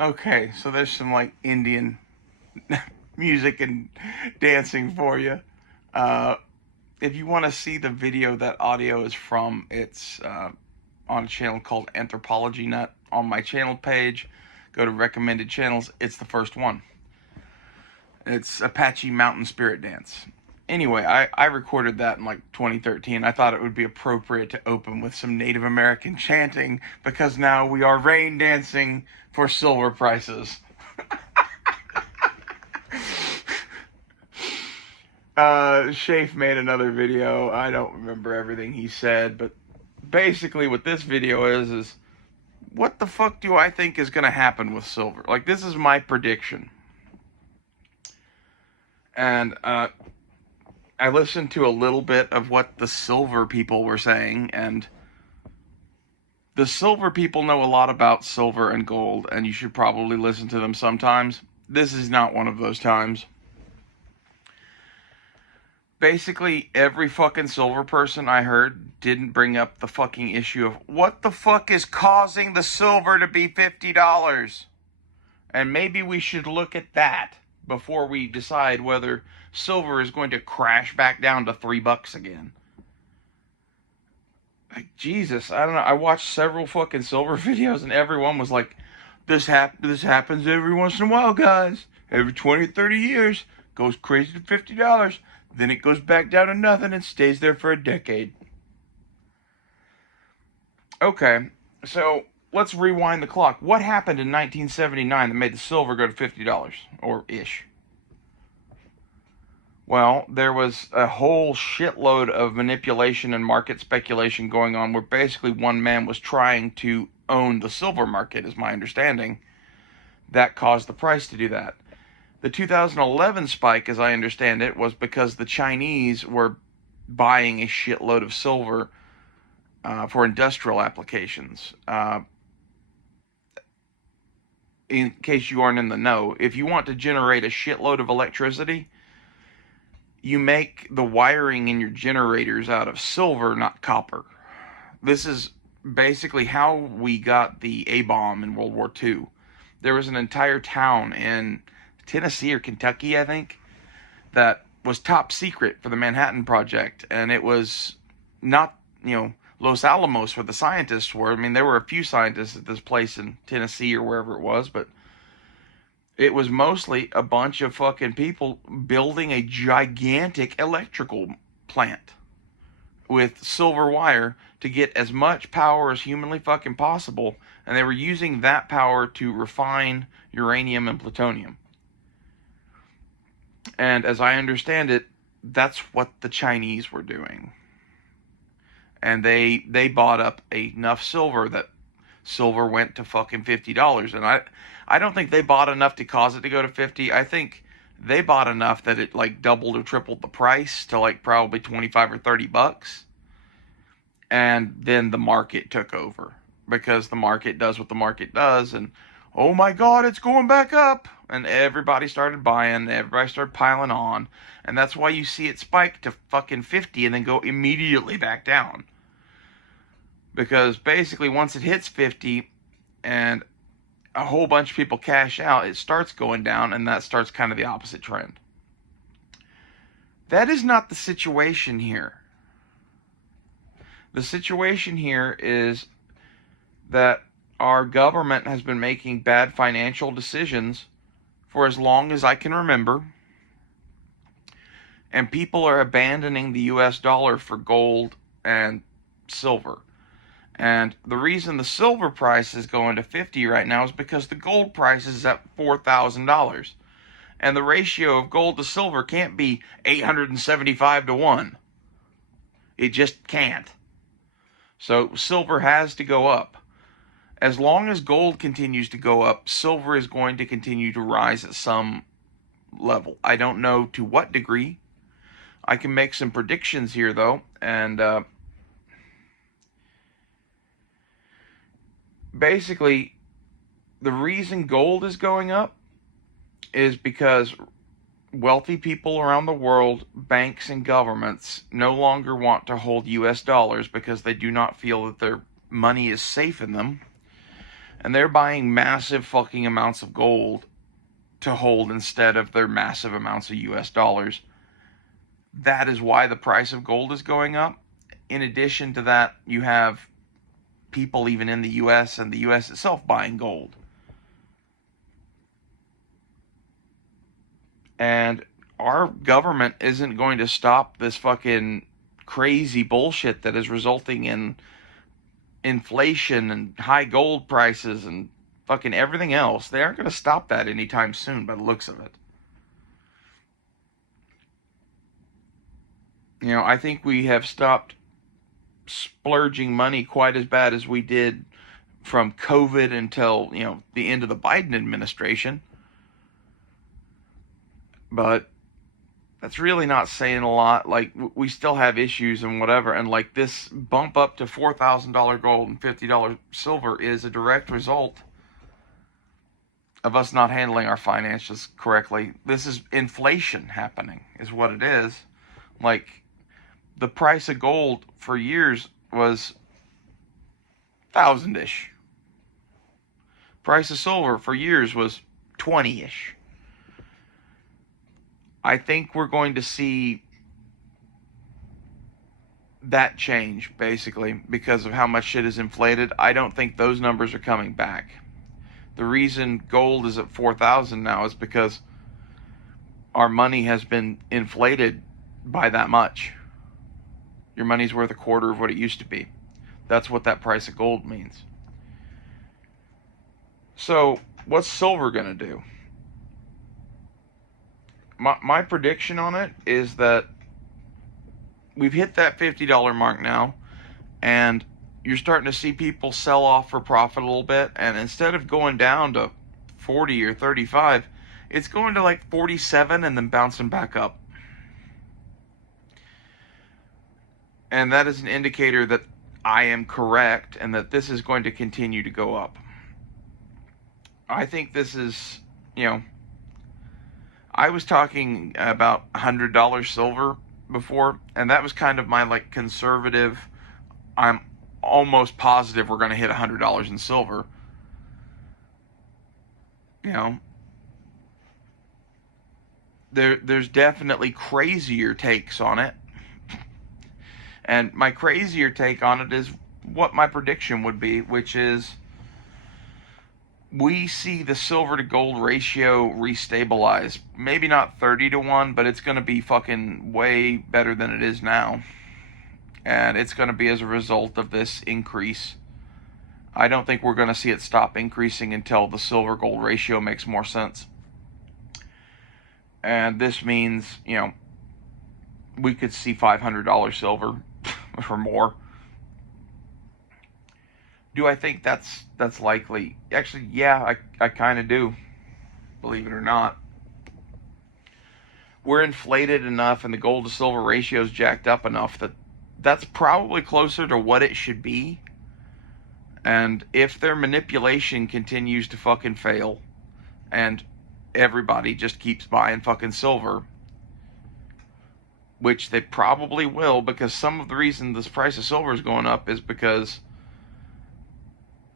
Okay, so there's some like Indian music and dancing for you. Uh, if you want to see the video that audio is from, it's on a channel called Anthropology Nut on my channel page. Go to recommended channels. It's the first one. It's Apache Mountain Spirit Dance. Anyway, I recorded that in like 2013. I thought it would be appropriate to open with some Native American chanting because now we are rain dancing for silver prices. Shaef made another video. I don't remember everything he said, but basically what this video is what the fuck do I think is going to happen with silver? Like, this is my prediction. And I listened to a little bit of what the silver people were saying, and the silver people know a lot about silver and gold, and you should probably listen to them sometimes. This is not one of those times. Basically, every fucking silver person I heard didn't bring up the fucking issue of what the fuck is causing the silver to be $50. And maybe we should look at that before we decide whether silver is going to crash back down to $3 again. Like, Jesus, I don't know. I watched several fucking silver videos and everyone was like, this happens every once in a while, guys. Every 20 or 30 years, goes crazy to $50. Then it goes back down to nothing and stays there for a decade. Okay, so let's rewind the clock. What happened in 1979 that made the silver go to $50 or ish? Well, there was a whole shitload of manipulation and market speculation going on where basically one man was trying to own the silver market, is my understanding. That caused the price to do that. The 2011 spike, as I understand it, was because the Chinese were buying a shitload of silver for industrial applications. In case you aren't in the know, if you want to generate a shitload of electricity, you make the wiring in your generators out of silver, not copper. This is basically how we got the A-bomb in World War II. There was an entire town in Tennessee or Kentucky, I think, that was top secret for the Manhattan Project, and it was not, Los Alamos where the scientists were. I mean, there were a few scientists at this place in Tennessee or wherever it was, but it was mostly a bunch of fucking people building a gigantic electrical plant with silver wire to get as much power as humanly fucking possible, and they were using that power to refine uranium and plutonium. And as I understand it, that's what the Chinese were doing. And they bought up enough silver that silver went to fucking $50. And I don't think they bought enough to cause it to go to 50. I think they bought enough that it like doubled or tripled the price to like probably 25 or $30. And then the market took over, because the market does what the market does, and oh my god, it's going back up, and everybody started buying, everybody started piling on, and that's why you see it spike to fucking 50 and then go immediately back down. Because basically once it hits 50 and a whole bunch of people cash out, it starts going down, and that starts kind of the opposite trend. That is not the situation here. The situation here is that our government has been making bad financial decisions for as long as I can remember, and people are abandoning the US dollar for gold and silver. And the reason the silver price is going to 50 right now is because the gold price is at $4,000. And the ratio of gold to silver can't be 875 to 1. It just can't. So silver has to go up. As long as gold continues to go up, silver is going to continue to rise at some level. I don't know to what degree. I can make some predictions here, though, and basically, the reason gold is going up is because wealthy people around the world, banks and governments, no longer want to hold US dollars because they do not feel that their money is safe in them. And they're buying massive fucking amounts of gold to hold instead of their massive amounts of US dollars. That is why the price of gold is going up. In addition to that, you have people even in the US and the US itself buying gold. And our government isn't going to stop this fucking crazy bullshit that is resulting in inflation and high gold prices and fucking everything else. They aren't going to stop that anytime soon by the looks of it. You know, I think we have stopped splurging money quite as bad as we did from COVID until, you know, the end of the Biden administration. But that's really not saying a lot. Like, we still have issues and whatever. And, like, this bump up to $4,000 gold and $50 silver is a direct result of us not handling our finances correctly. This is inflation happening, is what it is. Like, the price of gold for years was 1,000-ish. Price of silver for years was 20-ish. I think we're going to see that change, basically, because of how much shit is inflated. I don't think those numbers are coming back. The reason gold is at 4,000 now is because our money has been inflated by that much. Your money's worth a quarter of what it used to be. That's what that price of gold means. So, what's silver going to do? My prediction on it is that we've hit that $50 mark now, and you're starting to see people sell off for profit a little bit, and instead of going down to 40 or 35, it's going to like 47 and then bouncing back up. And that is an indicator that I am correct and that this is going to continue to go up. I think this is, you know, I was talking about $100 silver before, and that was kind of my, like, conservative, I'm almost positive we're going to hit $100 in silver. You know, there's definitely crazier takes on it. And my crazier take on it is what my prediction would be, which is we see the silver to gold ratio restabilize. Maybe not 30-1, but it's going to be fucking way better than it is now. And it's going to be as a result of this increase. I don't think we're going to see it stop increasing until the silver gold ratio makes more sense. And this means, you know, we could see $500 silver or more. Do I think that's likely? Actually, yeah, I kind of do, believe it or not. We're inflated enough and the gold to silver ratio is jacked up enough that that's probably closer to what it should be. And if their manipulation continues to fucking fail and everybody just keeps buying fucking silver, which they probably will, because some of the reason this price of silver is going up is because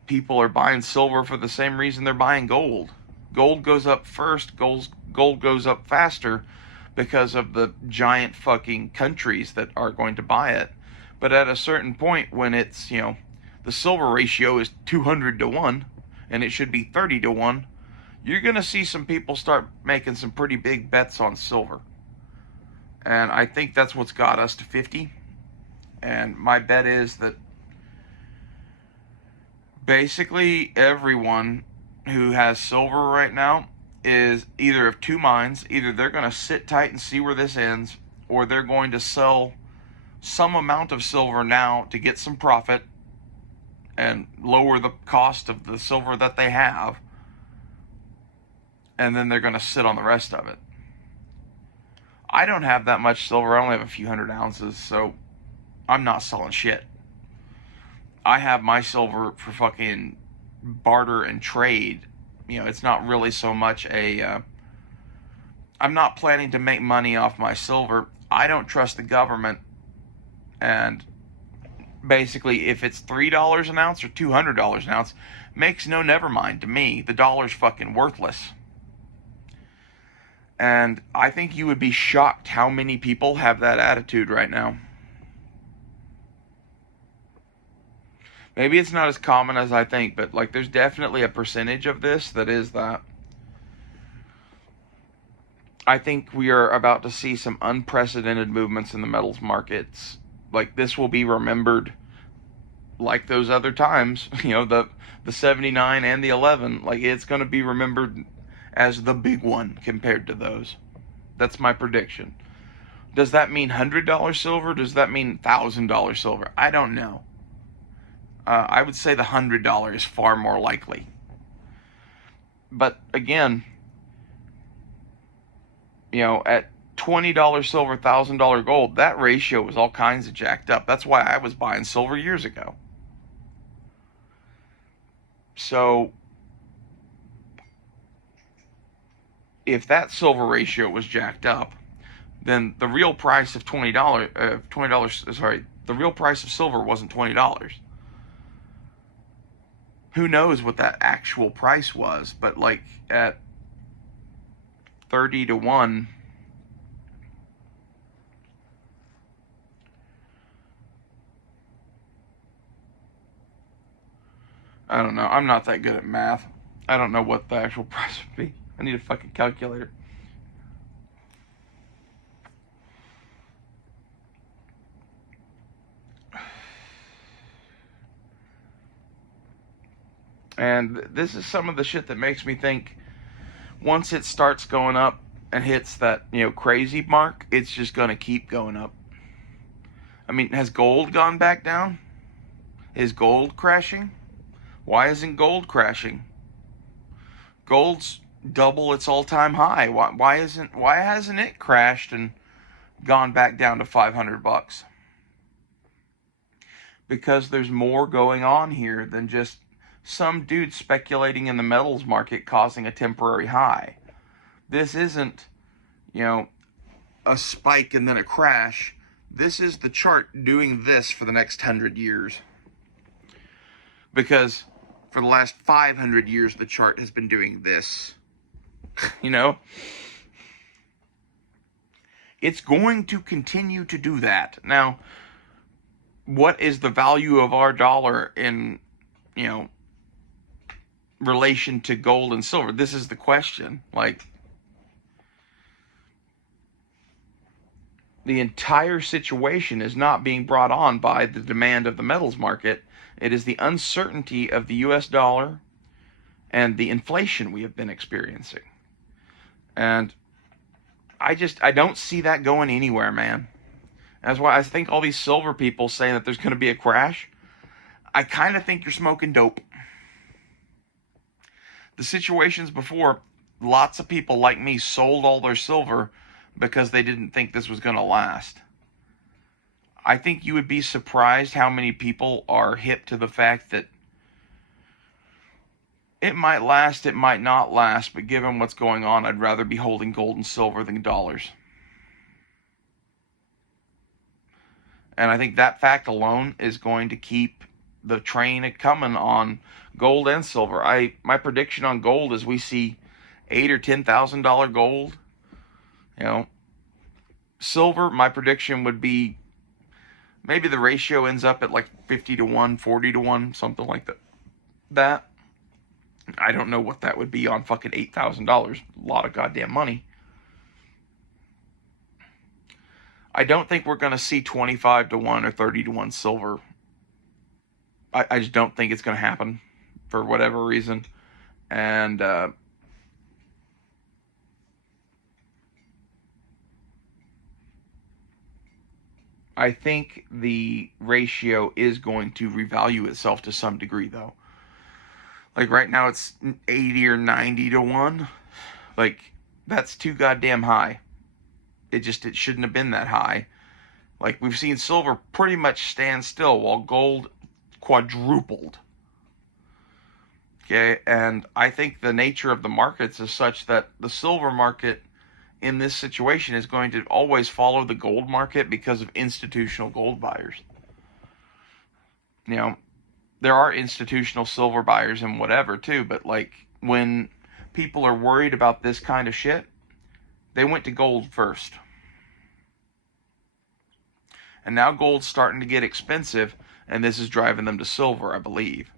people are buying silver for the same reason they're buying gold. Gold goes up first, gold goes up faster because of the giant fucking countries that are going to buy it. But at a certain point when it's, you know, the silver ratio is 200-1 and it should be 30-1, you're going to see some people start making some pretty big bets on silver. And I think that's what's got us to 50. And my bet is that basically everyone who has silver right now is either of two minds. Either they're going to sit tight and see where this ends, or they're going to sell some amount of silver now to get some profit and lower the cost of the silver that they have, and then they're going to sit on the rest of it. I don't have that much silver. I only have a few hundred ounces, so I'm not selling shit. I have my silver for fucking barter and trade. You know, it's not really so much a... I'm not planning to make money off my silver. I don't trust the government, and basically, if it's $3 an ounce or $200 an ounce, makes no never mind to me. The dollar's fucking worthless. And I think you would be shocked how many people have that attitude right now. Maybe it's not as common as I think, but like there's definitely a percentage of this that is that. I think we are about to see some unprecedented movements in the metals markets. Like this will be remembered like those other times, the 79 and the 11, like it's going to be remembered as the big one compared to those. That's my prediction. Does that mean $100 silver? Does that mean $1,000 silver? I don't know. I would say the $100 is far more likely. But again, at $20 silver, $1,000 gold, that ratio was all kinds of jacked up. That's why I was buying silver years ago. So, if that silver ratio was jacked up, then the real price of the real price of silver wasn't $20. Who knows what that actual price was, but like at 30 to 1, I don't know. I'm not that good at math. I don't know what the actual price would be. I need a fucking calculator. And this is some of the shit that makes me think once it starts going up and hits that, crazy mark, it's just going to keep going up. I mean, has gold gone back down? Is gold crashing? Why isn't gold crashing? Gold's double its all-time high. Why hasn't it crashed and gone back down to $500? Because there's more going on here than just some dude speculating in the metals market causing a temporary high. This isn't, a spike and then a crash. This is the chart doing this for the next 100 years. Because for the last 500 years, the chart has been doing this. It's going to continue to do that. Now, what is the value of our dollar in, relation to gold and silver? This is the question. Like, the entire situation is not being brought on by the demand of the metals market. It is the uncertainty of the US dollar and the inflation we have been experiencing. And I don't see that going anywhere, man. That's why I think all these silver people saying that there's going to be a crash, I kind of think you're smoking dope. The situations before, lots of people like me sold all their silver because they didn't think this was going to last. I think you would be surprised how many people are hip to the fact that it might last, it might not last, but given what's going on, I'd rather be holding gold and silver than dollars. And I think that fact alone is going to keep the train coming on gold and silver. My prediction on gold is we see $8,000 or $10,000 gold. Silver, my prediction would be maybe the ratio ends up at like 50 to 1, 40 to 1, something like that. I don't know what that would be on fucking $8,000. A lot of goddamn money. I don't think we're going to see 25 to 1 or 30 to 1 silver. I just don't think it's going to happen for whatever reason. And I think the ratio is going to revalue itself to some degree, though. Like right now it's 80 or 90 to 1. Like, that's too goddamn high. It shouldn't have been that high. Like, we've seen silver pretty much stand still while gold quadrupled. Okay, and I think the nature of the markets is such that the silver market in this situation is going to always follow the gold market because of institutional gold buyers. You know, there are institutional silver buyers and whatever too, but like when people are worried about this kind of shit, they went to gold first. And now gold's starting to get expensive, and this is driving them to silver, I believe.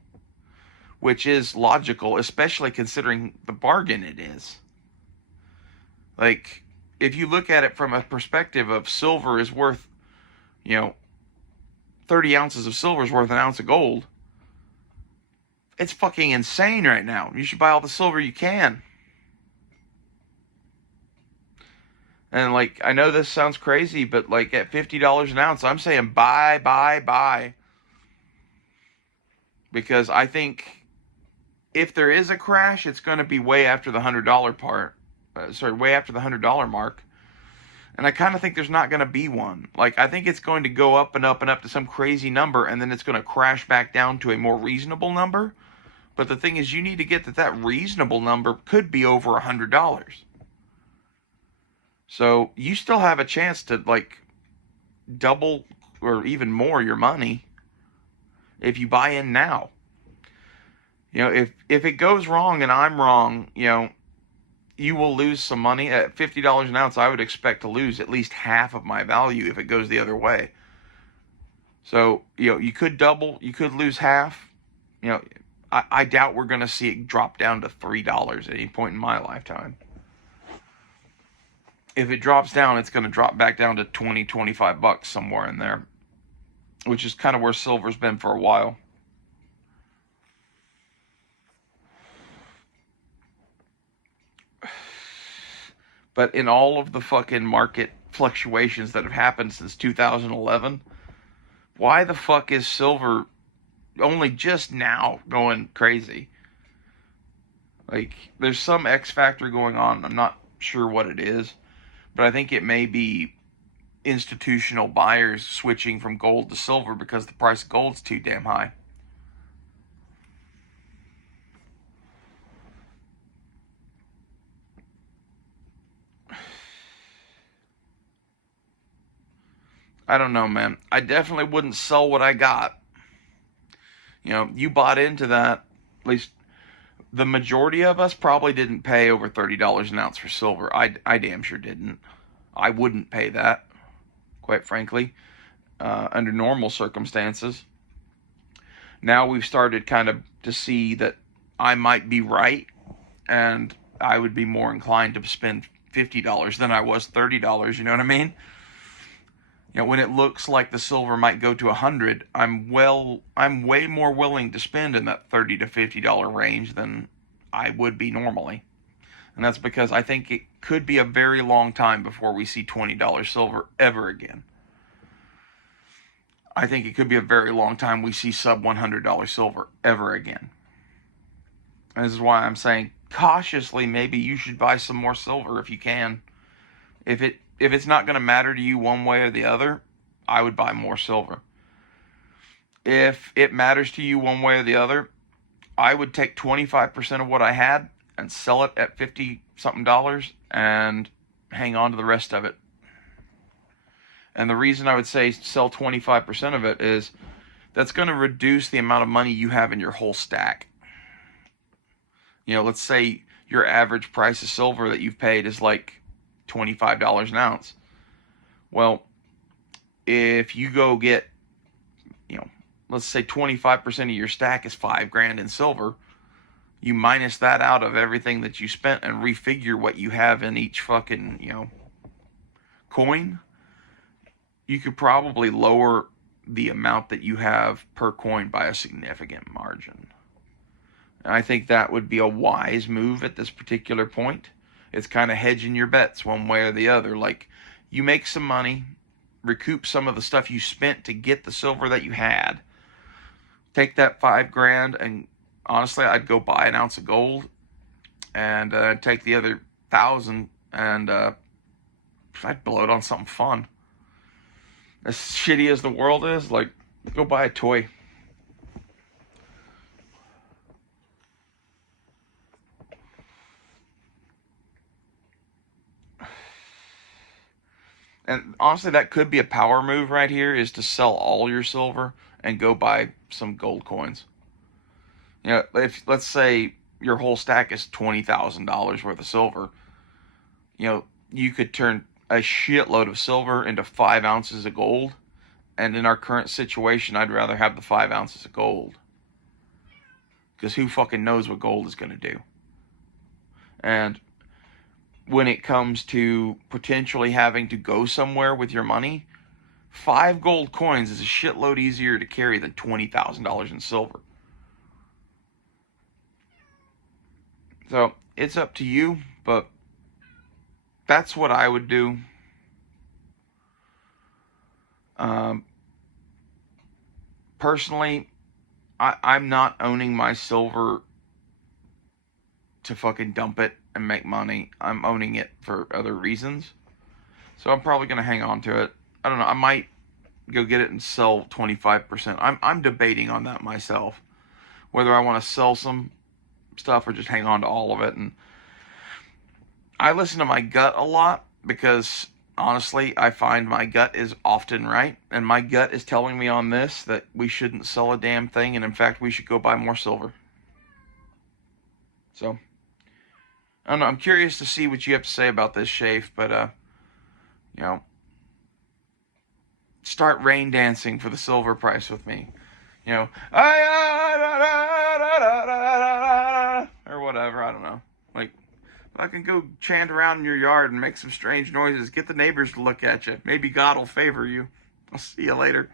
Which is logical, especially considering the bargain it is. Like, if you look at it from a perspective of silver is worth, 30 ounces of silver is worth an ounce of gold, it's fucking insane right now. You should buy all the silver you can. And, like, I know this sounds crazy, but, like, at $50 an ounce, I'm saying buy, buy, buy. Because I think if there is a crash, it's going to be way after the $100 part. Way after the $100 mark. And I kind of think there's not going to be one. Like, I think it's going to go up and up and up to some crazy number, and then it's going to crash back down to a more reasonable number. But the thing is, you need to get that reasonable number could be over $100. So you still have a chance to, like, double or even more your money if you buy in now. If it goes wrong and I'm wrong, you will lose some money. At $50 an ounce, I would expect to lose at least half of my value if it goes the other way. So, you could double, you could lose half. I doubt we're going to see it drop down to $3 at any point in my lifetime. If it drops down, it's going to drop back down to 20, 25 bucks somewhere in there, which is kind of where silver's been for a while. But in all of the fucking market fluctuations that have happened since 2011, why the fuck is silver only just now going crazy? Like, there's some X factor going on. I'm not sure what it is, but I think it may be institutional buyers switching from gold to silver because the price of gold's too damn high. I don't know, man. I definitely wouldn't sell what I got. You bought into that. At least the majority of us probably didn't pay over $30 an ounce for silver. I damn sure didn't. I wouldn't pay that, quite frankly, under normal circumstances. Now we've started kind of to see that I might be right, and I would be more inclined to spend $50 than I was $30. You know what I mean? When it looks like the silver might go to 100, I'm way more willing to spend in that $30 to $50 range than I would be normally. And that's because I think it could be a very long time before we see $20 silver ever again. I think it could be a very long time we see sub $100 silver ever again. And this is why I'm saying cautiously maybe you should buy some more silver if you can. If it's not going to matter to you one way or the other, I would buy more silver. If it matters to you one way or the other, I would take 25% of what I had and sell it at 50 something dollars and hang on to the rest of it. And the reason I would say sell 25% of it is that's going to reduce the amount of money you have in your whole stack. Let's say your average price of silver that you've paid is like $25 an ounce. Well, if you go get, let's say 25% of your stack is $5,000 in silver, you minus that out of everything that you spent and refigure what you have in each fucking, coin, you could probably lower the amount that you have per coin by a significant margin. And I think that would be a wise move at this particular point. It's kind of hedging your bets one way or the other. Like, you make some money, recoup some of the stuff you spent to get the silver that you had. Take that $5,000 and honestly, I'd go buy an ounce of gold and take the other 1,000 and I'd blow it on something fun. As shitty as the world is, like, go buy a toy. And honestly, that could be a power move right here, is to sell all your silver and go buy some gold coins. You know, if let's say your whole stack is $20,000 worth of silver, you know, you could turn a shitload of silver into 5 ounces of gold. And in our current situation, I'd rather have the 5 ounces of gold. Because who fucking knows what gold is going to do? And when it comes to potentially having to go somewhere with your money, 5 gold coins is a shitload easier to carry than $20,000 in silver. So it's up to you, but that's what I would do. Personally, I'm not owning my silver to fucking dump it and make money. I'm owning it for other reasons. So I'm probably going to hang on to it. I don't know. I might go get it and sell 25%. I'm debating on that myself. Whether I want to sell some stuff or just hang on to all of it. And I listen to my gut a lot because honestly, I find my gut is often right. And my gut is telling me on this that we shouldn't sell a damn thing. And in fact, we should go buy more silver. So, I don't know. I'm curious to see what you have to say about this, Shafe. But, you know, start rain dancing for the silver price with me. You know, or whatever. I don't know. Like, I can go chant around in your yard and make some strange noises. Get the neighbors to look at you. Maybe God will favor you. I'll see you later.